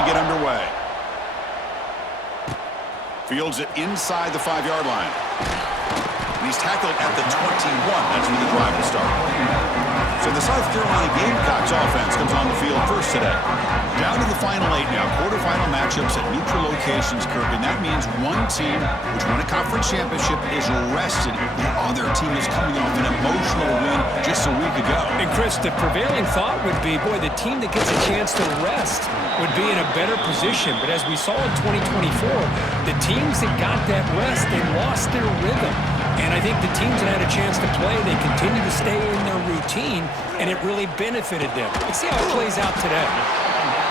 to get underway. Fields it inside the 5-yard line. And he's tackled at the 21. That's where the drive will start. So the South Carolina Gamecocks offense comes on the field first today. Down to the final 8 now. Quarterfinal matchups at neutral locations, Kirk. And that means one team which won a conference championship is rested. The other team is coming off an emotional win just a week ago. And Chris, the prevailing thought would be, boy, the team that gets a chance to rest would be in a better position. But as we saw in 2024, the teams that got that rest, they lost their rhythm. And I think the teams that had a chance to play, they continue to stay in their routine, and it really benefited them. Let's see how it plays out today.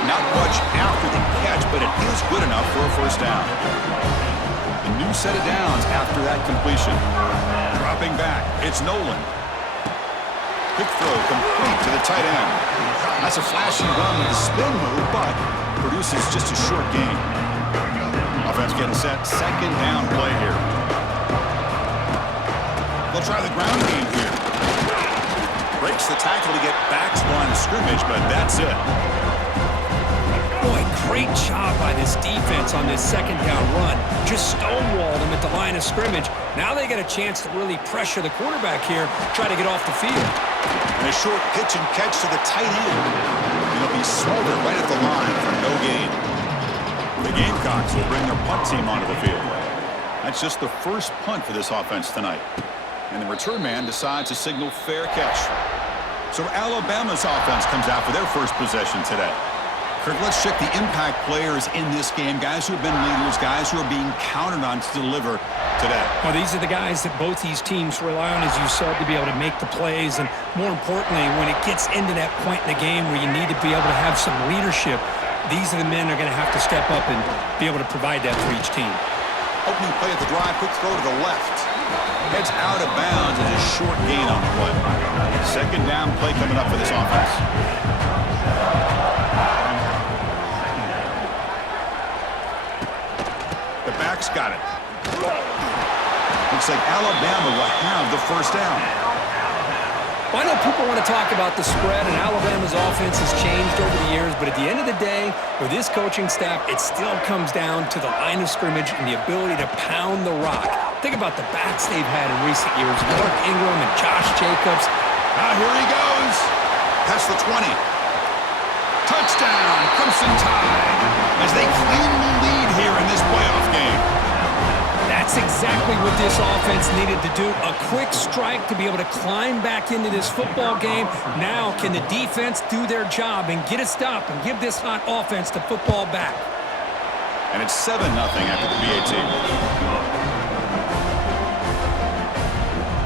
Not much after the catch, but it is good enough for a first down. A new set of downs after that completion. Dropping back, it's Nolan. Quick throw complete to the tight end. That's a flashy run with a spin move, but produces just a short gain. Offense getting set, second down play here. They'll try the ground game here. Breaks the tackle to get back to the line of scrimmage, but that's it. Boy, great job by this defense on this second down run. Just stonewalled them at the line of scrimmage. Now they get a chance to really pressure the quarterback here, try to get off the field. And a short pitch and catch to the tight end. It'll be smothered right at the line for no gain. The Gamecocks will bring their punt team onto the field. That's just the first punt for this offense tonight. And the return man decides to signal fair catch. So Alabama's offense comes out for their first possession today. Kirk, let's check the impact players in this game. Guys who have been leaders, guys who are being counted on to deliver today. Well, these are the guys that both these teams rely on, as you said, to be able to make the plays. And more importantly, when it gets into that point in the game where you need to be able to have some leadership, these are the men that are going to have to step up and be able to provide that for each team. Opening play at the drive, quick throw to the left. Heads out of bounds and a short gain on the play. Second down play coming up for this offense. The back's got it. Looks like Alabama will have the first down. Well, I know people want to talk about the spread, and Alabama's offense has changed over the years, but at the end of the day, with this coaching staff, it still comes down to the line of scrimmage and the ability to pound the rock. Think about the backs they've had in recent years, Mark Ingram and Josh Jacobs. Here he goes. Past the 20. Touchdown, Clemson Tide, as they claim the lead here in this playoff game. That's exactly what this offense needed to do. A quick strike to be able to climb back into this football game. Now can the defense do their job and get a stop and give this hot offense the football back? And it's 7-0 after the PAT.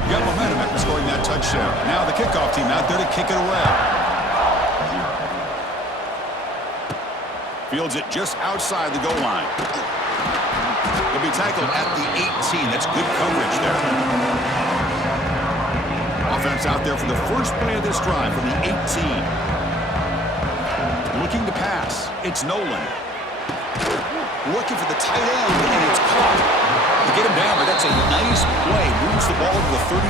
Got momentum after scoring that touchdown. Now the kickoff team out there to kick it away. Fields it just outside the goal line. He'll be tackled at the 18. That's good coverage there. Offense out there for the first play of this drive from the 18. Looking to pass. It's Nolan. Looking for the tight end, and it's caught. To get him down, but that's a nice play. Moves the ball to the 33.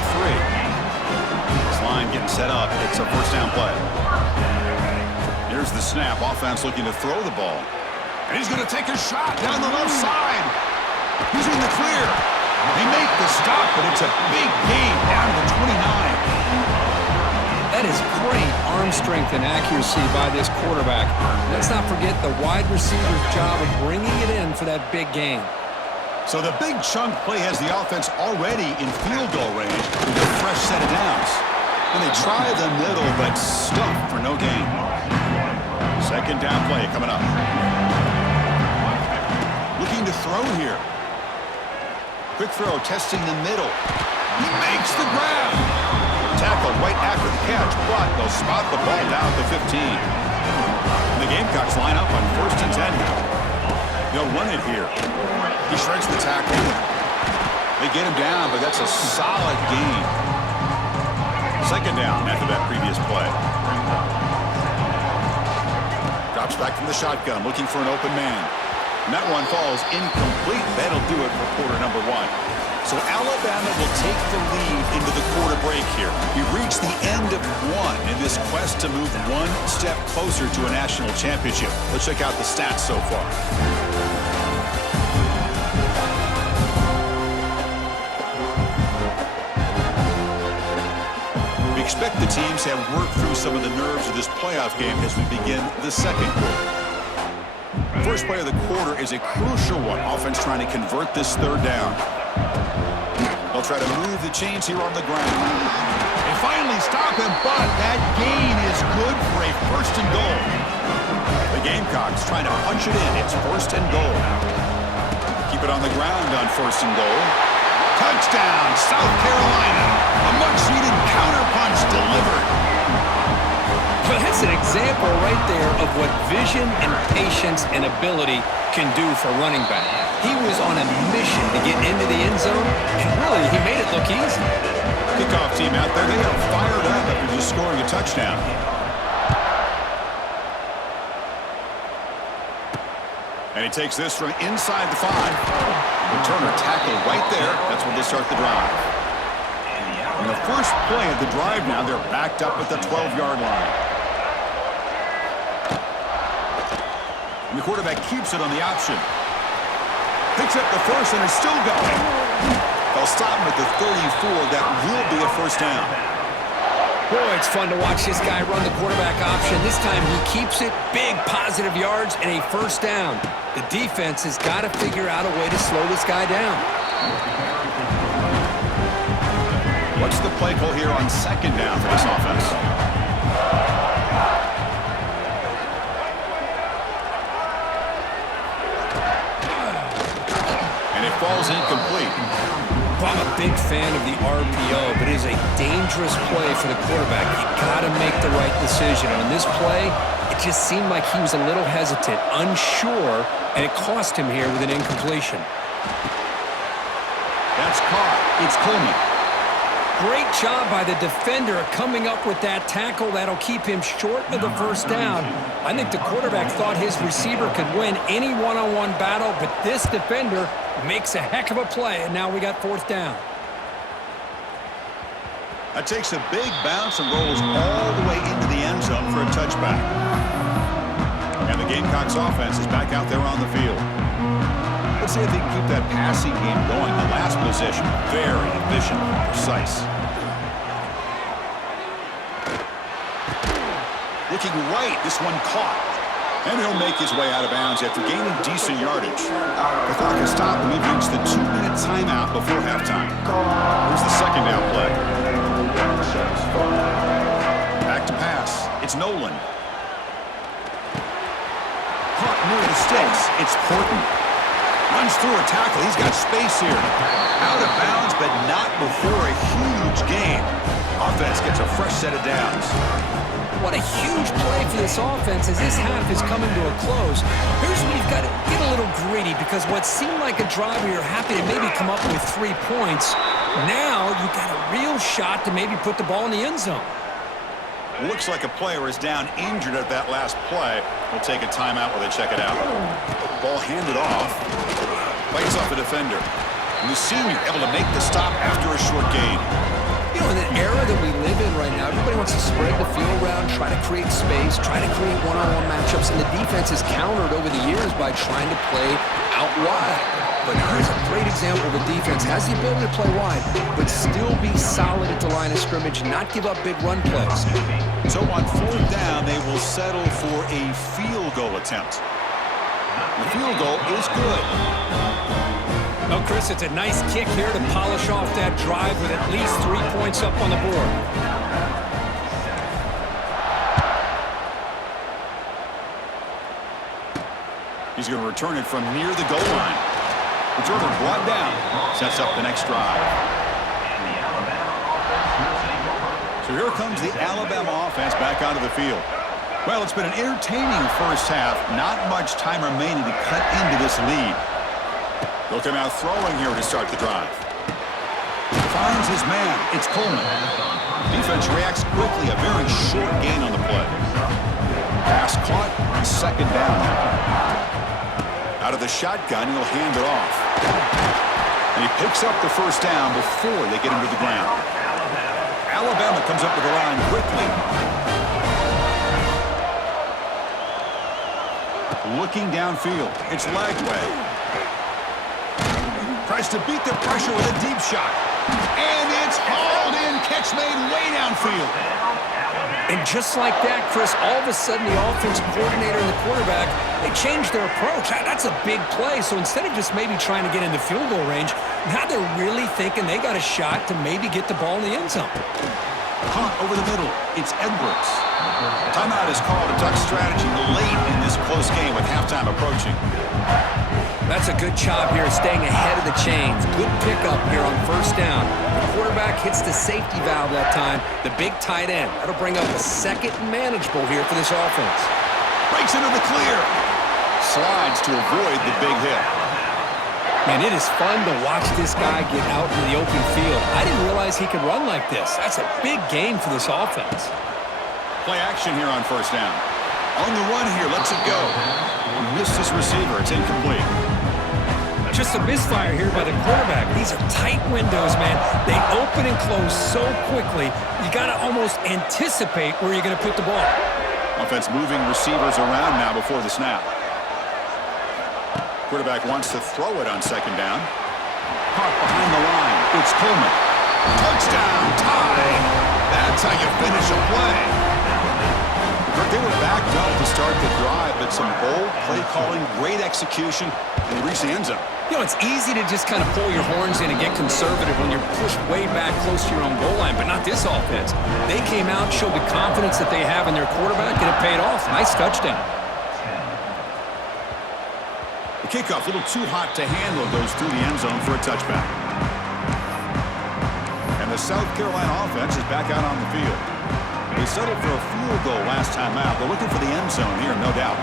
This line getting set up. It's a first down play. Here's the snap. Offense looking to throw the ball. And he's going to take a shot down the left side. He's in the clear. They make the stop, but it's a big gain down to the 29. That is great arm strength and accuracy by this quarterback. Let's not forget the wide receiver's job of bringing it in for that big gain. So the big chunk play has the offense already in field goal range with a fresh set of downs. And they try the middle, but stuffed for no gain. Second down play coming up. Looking to throw here. Quick throw, testing the middle. He makes the grab. Tackle right after the catch, but they'll spot the ball down at the 15. And the Gamecocks line up on 1st and 10 now. They'll run it here. He shreds the tackle. They get him down, but that's a solid gain. Second down after that previous play. Drops back from the shotgun, looking for an open man. And that one falls incomplete. That'll do it for quarter number one. So Alabama will take the lead into the quarter break here. We've reached the end of one in this quest to move one step closer to a national championship. Let's check out the stats so far. We expect the teams to have worked through some of the nerves of this playoff game as we begin the second quarter. First play of the quarter is a crucial one. Offense trying to convert this third down. They'll try to move the chains here on the ground. They finally stop him, but that gain is good for a first and goal. The Gamecocks trying to punch it in. It's first and goal. Keep it on the ground on first and goal. Touchdown, South Carolina. A much-needed counterpunch delivered. Well, that's an example right there of what vision and patience and ability can do for running back. He was on a mission to get into the end zone, and really, he made it look easy. Kickoff team out there, they are fired up after just scoring a touchdown. And he takes this from inside the 5. Returner tackle right there. That's when they start the drive. And the first play of the drive now, they're backed up at the 12-yard line. And the quarterback keeps it on the option. Picks up the first and is still going. They'll stop him at the 34. That will be a first down. Boy, it's fun to watch this guy run the quarterback option. This time he keeps it, big positive yards, and a first down. The defense has got to figure out a way to slow this guy down. What's the play call here on second down for this offense? And it falls incomplete. I'm a big fan of the RPO, but it is a dangerous play for the quarterback. You got to make the right decision. On this play, it just seemed like he was a little hesitant, unsure, and it cost him here with an incompletion. That's caught. It's Coleman. Great job by the defender coming up with that tackle. That'll keep him short of the first down. I think the quarterback thought his receiver could win any one-on-one battle, but this defender makes a heck of a play, and now we got fourth down. That takes a big bounce and rolls all the way into the end zone for a touchback. And the Gamecocks offense is back out there on the field. Let's see if they can keep that passing game going. The last possession, very efficient and precise. Looking right, this one caught. And he'll make his way out of bounds after gaining decent yardage. The clock has stopped, and we've reached the 2-minute timeout before halftime. Here's the second down play. Back to pass. It's Nolan. Caught near the sticks. It's Horton. Runs through a tackle. He's got space here. Out of bounds, but not before a huge gain. Offense gets a fresh set of downs. What a huge play for this offense as this half is coming to a close. Here's where you've got to get a little greedy, because what seemed like a drive where you're happy to maybe come up with 3 points, now you've got a real shot to maybe put the ball in the end zone. Looks like a player is down injured at that last play. We'll take a timeout while they check it out. Ball handed off. Fights off a defender. And the senior able to make the stop after a short gain. You know, in the era that we live in right now, everybody wants to spread the field around, try to create space, try to create one-on-one matchups, and the defense has countered over the years by trying to play out wide. But here's a great example of a defense has the ability to play wide, but still be solid at the line of scrimmage, not give up big run plays. So on fourth down, they will settle for a field goal attempt. The field goal is good. Well, Chris, it's a nice kick here to polish off that drive with at least 3 points up on the board. He's going to return it from near the goal line. Returner brought down. Sets up the next drive. So here comes the Alabama offense back onto the field. Well, it's been an entertaining first half. Not much time remaining to cut into this lead. They'll come out throwing here to start the drive. Finds his man. It's Coleman. Defense reacts quickly. A very short gain on the play. Pass caught. Second down now. Out of the shotgun, he'll hand it off. And he picks up the first down before they get him to the ground. Alabama comes up with the line quickly. Looking downfield. It's Lagway. Tries to beat the pressure with a deep shot. And it's hauled in. Catch made way downfield. And just like that, Chris, all of a sudden the offensive coordinator and the quarterback, they changed their approach. That's a big play. So instead of just maybe trying to get into field goal range, now they're really thinking they got a shot to maybe get the ball in the end zone. Punt over the middle. It's Edwards. Timeout is called to duck strategy late in this close game with halftime approaching. That's a good job here staying ahead of the chains. Good pickup here on first down. The quarterback hits the safety valve that time. The big tight end. That'll bring up a second and manageable here for this offense. Breaks into the clear. Slides to avoid the big hit. Man, it is fun to watch this guy get out in the open field. I didn't realize he could run like this. That's a big game for this offense. Play action here on first down. On the run here, lets it go. Missed his receiver. It's incomplete. Just a misfire here by the quarterback. These are tight windows, man. They open and close so quickly, you got to almost anticipate where you're going to put the ball. Offense moving receivers around now before the snap. Quarterback wants to throw it on second down. Caught behind the line. It's Coleman. Touchdown, tie. That's how you finish a play. They were backed up to start the drive, but some bold play calling, great execution, and reach the end zone. You know, it's easy to just kind of pull your horns in and get conservative when you're pushed way back close to your own goal line, but not this offense. They came out, showed the confidence that they have in their quarterback, and it paid off. Nice touchdown. The kickoff, a little too hot to handle, goes through the end zone for a touchback. And the South Carolina offense is back out on the field. They settled for a field goal last time out. They're looking for the end zone here, no doubt.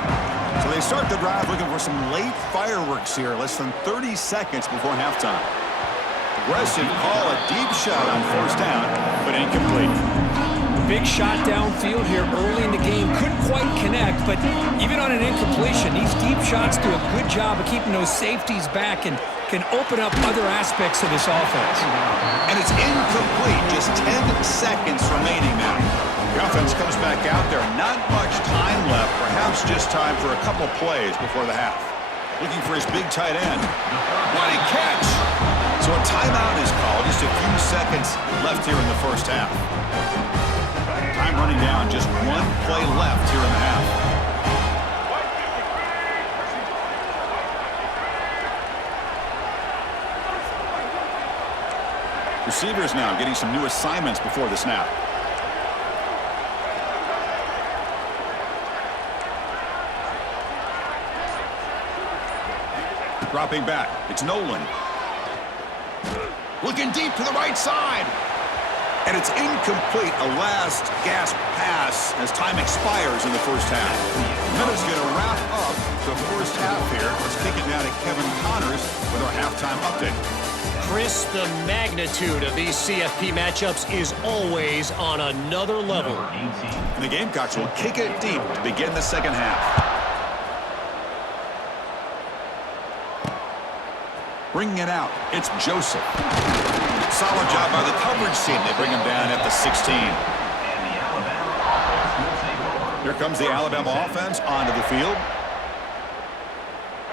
So they start the drive looking for some late fireworks here, less than 30 seconds before halftime. Aggressive call, a deep shot on first down, but incomplete. Big shot downfield here early in the game. Couldn't quite connect, but even on an incompletion, these deep shots do a good job of keeping those safeties back and can open up other aspects of this offense. And it's incomplete. Just 10 seconds remaining now. The offense comes back out there. Not much time left. Perhaps just time for a couple plays before the half. Looking for his big tight end. What a catch! So a timeout is called. Just a few seconds left here in the first half. Time running down. Just one play left here in the half. Receivers now getting some new assignments before the snap. Dropping back. It's Nolan. Looking deep to the right side. And it's incomplete. A last gasp pass as time expires in the first half. Minutes going to wrap up the first half here. Let's kick it now to Kevin Connors with our halftime update. Chris, the magnitude of these CFP matchups is always on another level. And the Gamecocks will kick it deep to begin the second half. Bringing it out, it's Joseph. Solid job by the coverage team. They bring him down at the 16. Here comes the Alabama offense onto the field.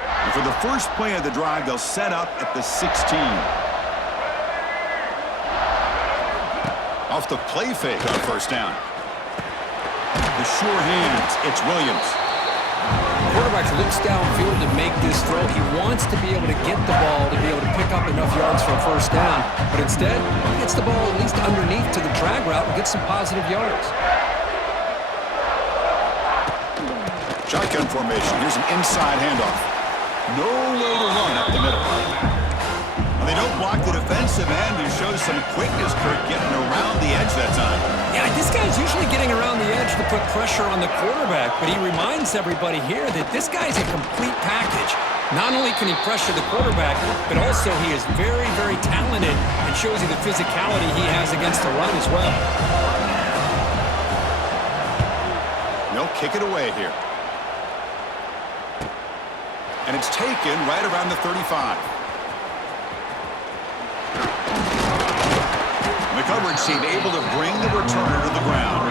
And for the first play of the drive, they'll set up at the 16. Off the play fake on first down. The sure hands, it's Williams. Quarterback looks downfield to make this throw. He wants to be able to get the ball to be able to pick up enough yards for a first down. But instead, he gets the ball at least underneath to the drag route and gets some positive yards. Shotgun formation. Here's an inside handoff. No way to run up the middle. And they don't block the defensive end, who shows some quickness, Kurt, getting around the edge that time. Yeah, this guy's usually getting around the edge to put pressure on the quarterback, but he reminds everybody here that this guy's a complete package. Not only can he pressure the quarterback, but also he is very, very talented and shows you the physicality he has against the run as well. They'll kick it away here. And it's taken right around the 35. The coverage team able to bring the returner to the ground.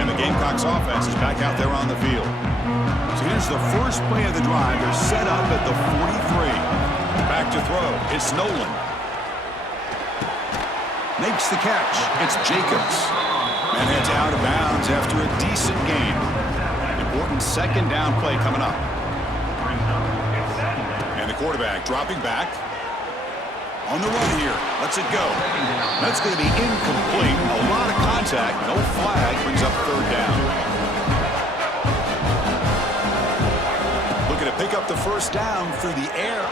And the Gamecocks offense is back out there on the field. So here's the first play of the drive. They're set up at the 43. Back to throw. It's Nolan. Makes the catch. It's Jacobs. And heads out of bounds after a decent gain. Important second down play coming up. And the quarterback dropping back. On the run here. Lets it go. That's going to be incomplete. A lot of contact. No flag. Brings up third down. Looking to pick up the first down through the air.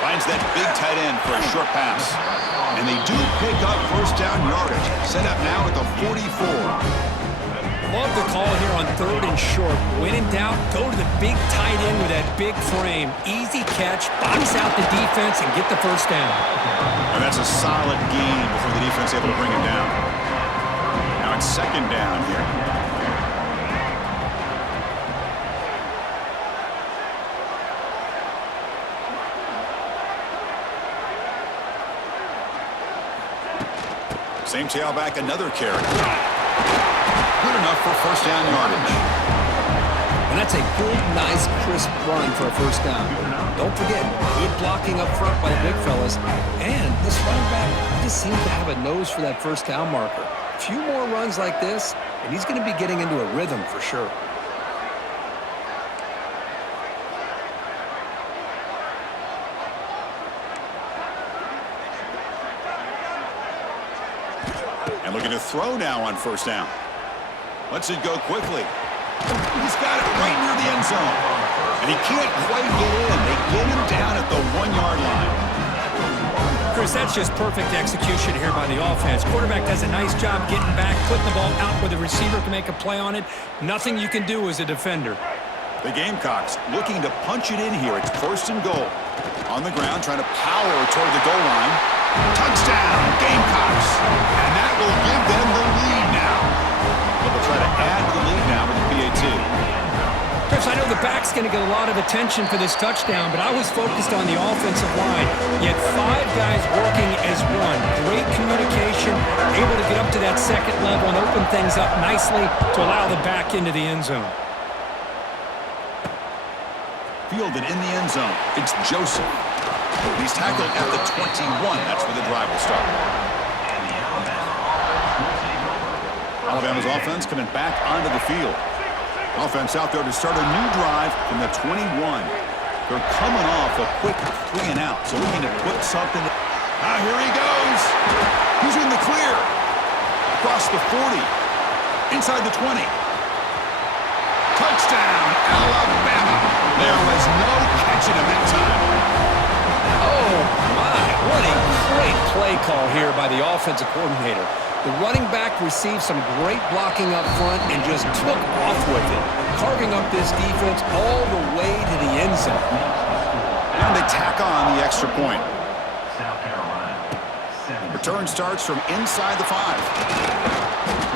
Finds that big tight end for a short pass. And they do pick up first down yardage. Set up now at the 44. Love the call here on third and short. When in doubt, go to the big tight end with that big frame. Easy catch, box out the defense, and get the first down. And that's a solid gain before the defense able to bring him down. Now it's second down here. Same tailback, another carry. Good enough for first down yardage. And that's a good, nice, crisp run for a first down. Don't forget, good blocking up front by the big fellas. And this running back just seems to have a nose for that first down marker. A few more runs like this, and he's going to be getting into a rhythm for sure. And looking to throw now on first down. Lets it go quickly. He's got it right near the end zone. And he can't quite get in. They get him down at the 1-yard line. Chris, that's just perfect execution here by the offense. Quarterback does a nice job getting back, putting the ball out where the receiver can make a play on it. Nothing you can do as a defender. The Gamecocks looking to punch it in here. It's first and goal. On the ground, trying to power toward the goal line. Touchdown, Gamecocks. And that will give them the lead now. They'll try to add to the lead now with the PAT. Chris, I know the back's going to get a lot of attention for this touchdown, but I was focused on the offensive line. You had 5 guys working as one. Great communication, able to get up to that second level and open things up nicely to allow the back into the end zone. Fielded in the end zone. It's Joseph. He's tackled at the 21. That's where the drive will start. Alabama's offense coming back onto the field. Offense out there to start a new drive from the 21. They're coming off a quick 3 and out, so looking to put something. Here he goes. He's in the clear. Across the 40. Inside the 20. Touchdown, Alabama. There was no catching him that time. Oh, my. What a great play call here by the offensive coordinator. The running back received some great blocking up front and just took off with it, carving up this defense all the way to the end zone. And they tack on the extra point. Return starts from inside the 5.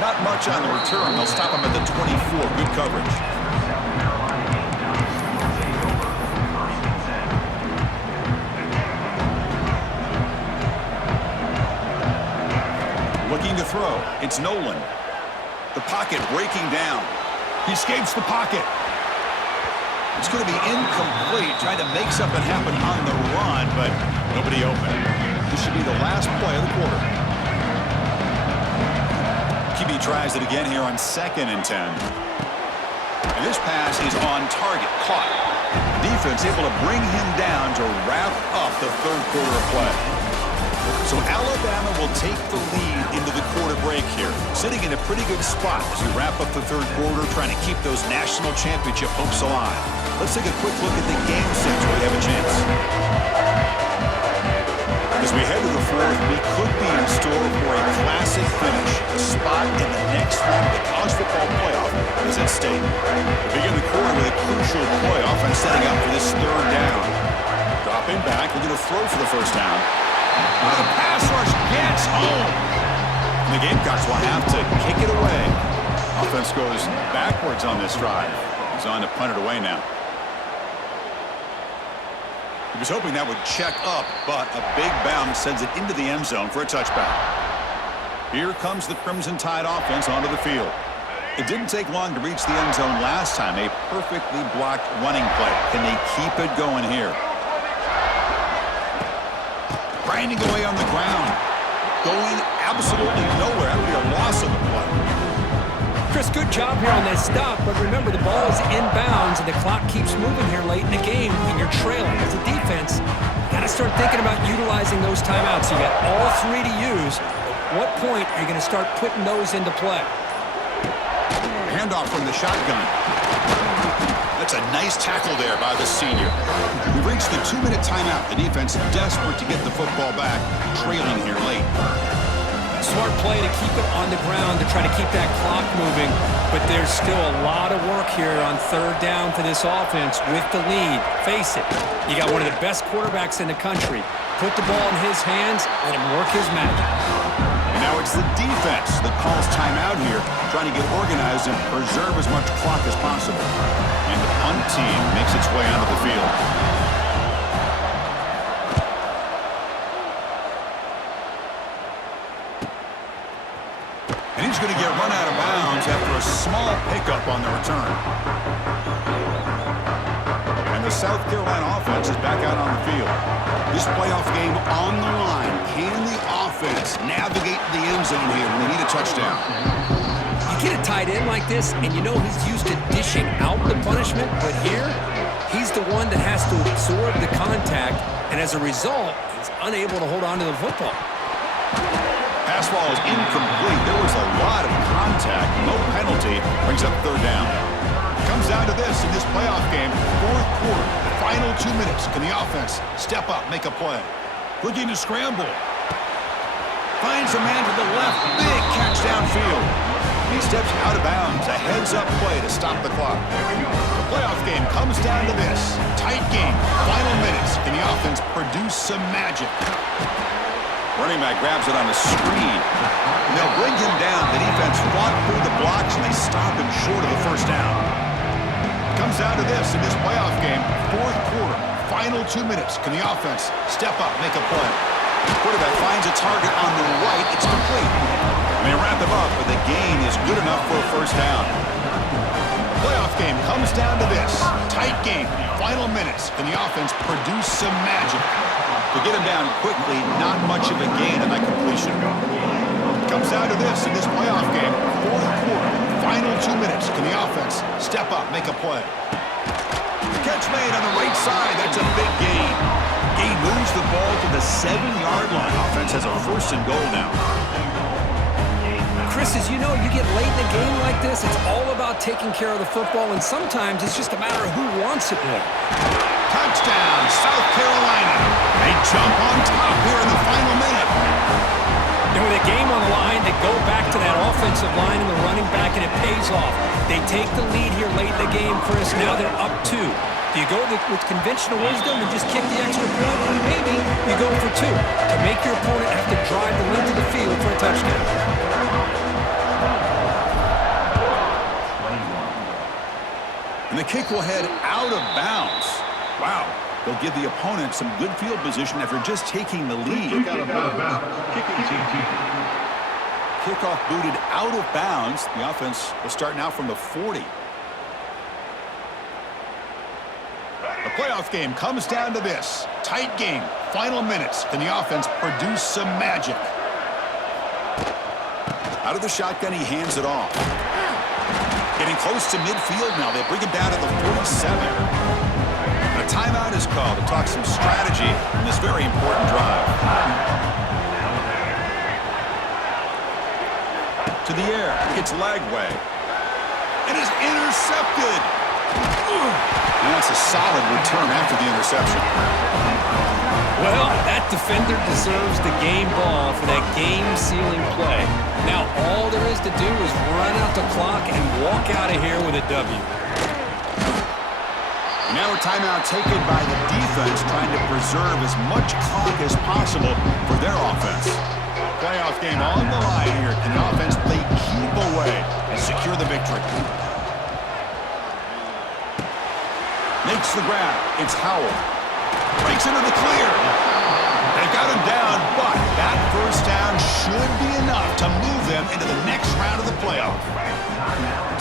Not much on the return. They'll stop him at the 24. Good coverage. Looking to throw. It's Nolan. The pocket breaking down. He escapes the pocket. It's going to be incomplete, trying to make something happen on the run, but nobody open. This should be the last play of the quarter. QB tries it again here on 2nd and 10. And this pass is on target, caught. Defense able to bring him down to wrap up the third quarter of play. So Alabama will take the lead into the quarter break here, sitting in a pretty good spot as we wrap up the third quarter, trying to keep those national championship hopes alive. Let's take a quick look at the game since we have a chance. As we head to the fourth, we could be in store for a classic finish. A spot in the next round of the college football playoff is at stake. We begin the quarter with a crucial playoff and setting up for this third down. Dropping back, we're going to throw for the first down. The pass rush gets home. And the Gamecocks will have to kick it away. Offense goes backwards on this drive. He's on to punt it away now. He was hoping that would check up, but a big bounce sends it into the end zone for a touchback. Here comes the Crimson Tide offense onto the field. It didn't take long to reach the end zone last time. A perfectly blocked running play. Can they keep it going here? Grinding away on the ground. Going absolutely nowhere. That would be a loss of the play. Chris, good job here on that stop, but remember the ball is inbounds and the clock keeps moving here late in the game and you're trailing. As a defense, you got to start thinking about utilizing those timeouts. You got all three to use. At what point are you going to start putting those into play? Handoff from the shotgun. That's a nice tackle there by the senior. We've reached the 2-minute timeout. The defense desperate to get the football back, trailing here late. Smart play to keep it on the ground to try to keep that clock moving, but there's still a lot of work here on third down for this offense with the lead. Face it, you got one of the best quarterbacks in the country. Put the ball in his hands, let him work his magic. And now it's the defense that calls timeout here, trying to get organized and preserve as much clock as possible. And the punt team makes its way onto the field. And he's going to get run out of bounds after a small pickup on the return. And the South Carolina offense is back out on the field. This playoff game on the line. Can the offense navigate the end zone here when they need a touchdown? You get a tight end like this, and you know he's used to dishing out the punishment, but here, he's the one that has to absorb the contact, and as a result, he's unable to hold on to the football. Pass ball is incomplete. There was a lot of contact. No penalty. Brings up third down. Comes down to this in this playoff game. Fourth quarter. Final 2 minutes. Can the offense step up, make a play? Looking to scramble. Finds a man to the left. Big catch downfield. He steps out of bounds. A heads-up play to stop the clock. The playoff game comes down to this. Tight game. Final minutes. Can the offense produce some magic? Running back grabs it on the screen. And they'll bring him down. The defense fought through the blocks, and they stop him short of the first down. Comes down to this in this playoff game. Fourth quarter. Final 2 minutes. Can the offense step up, make a play? Quarterback finds a target on the right. It's complete. And they wrap him up, but the gain is good enough for a first down. The playoff game comes down to this. Tight game. Final minutes. Can the offense produce some magic? To get him down quickly, not much of a gain on that completion. Comes down to this in this playoff game. Fourth quarter, final 2 minutes. Can the offense step up, make a play? Catch made on the right side. That's a big gain. Gain moves the ball to the 7-yard line. Offense has a first and goal now. Chris, as you know, you get late in a game like this, it's all about taking care of the football, and sometimes it's just a matter of who wants it more. Touchdown, South Carolina. They jump on top here in the final minute. And with a game on the line, they go back to that offensive line and the running back, and it pays off. They take the lead here late in the game, Chris. Now they're up 2. Do you go with conventional wisdom and just kick the extra point? Or maybe you go for 2 to make your opponent have to drive the length of the field for a touchdown. And the kick will head out of bounds. Wow. They'll give the opponent some good field position after just taking the lead. Kickoff booted out of bounds. The offense will start now from the 40. The playoff game comes down to this. Tight game. Final minutes. Can the offense produce some magic? Out of the shotgun, he hands it off. Getting close to midfield now. They bring him down to the 47. A timeout is called to talk some strategy in this very important drive. To the air, it's Lagway. And is intercepted. And that's a solid return after the interception. Well, that defender deserves the game ball for that game-sealing play. Now all there is to do is run out the clock and walk out of here with a W. Now a timeout taken by the defense, trying to preserve as much clock as possible for their offense. Playoff game on the line here. Can the offense play keep away and secure the victory? Makes the grab. It's Howell. Breaks into the clear. They got him down, but that first down should be enough to move them into the next round of the playoff.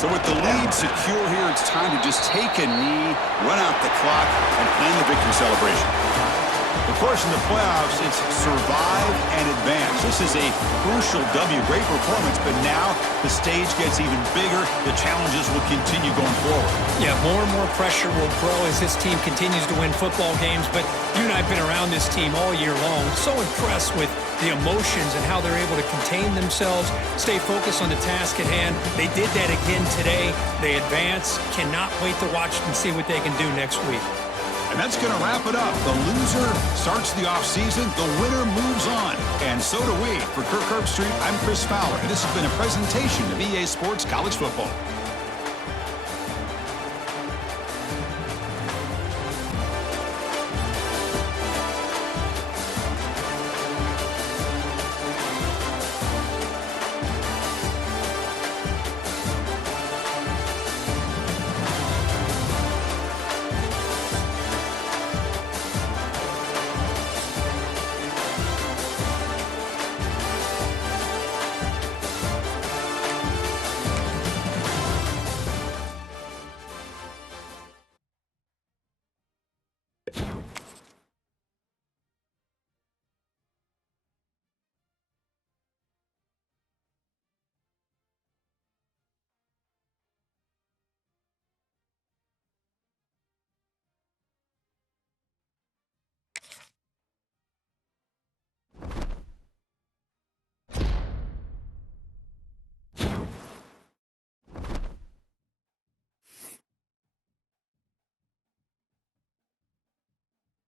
So with the lead secure here, it's time to just take a knee, run out the clock, and plan the victory celebration. Of course, in the playoffs, it's survive and advance. This is a crucial W. Great performance, but now the stage gets even bigger. The challenges will continue going forward. Yeah, more and more pressure will grow as this team continues to win football games. But you and I have been around this team all year long. So impressed with the emotions and how they're able to contain themselves, stay focused on the task at hand. They did that again today. They advance. Cannot wait to watch and see what they can do next week. And that's going to wrap it up. The loser starts the offseason. The winner moves on. And so do we. For Kirk Herbstreit, I'm Chris Fowler. And this has been a presentation of EA Sports College Football.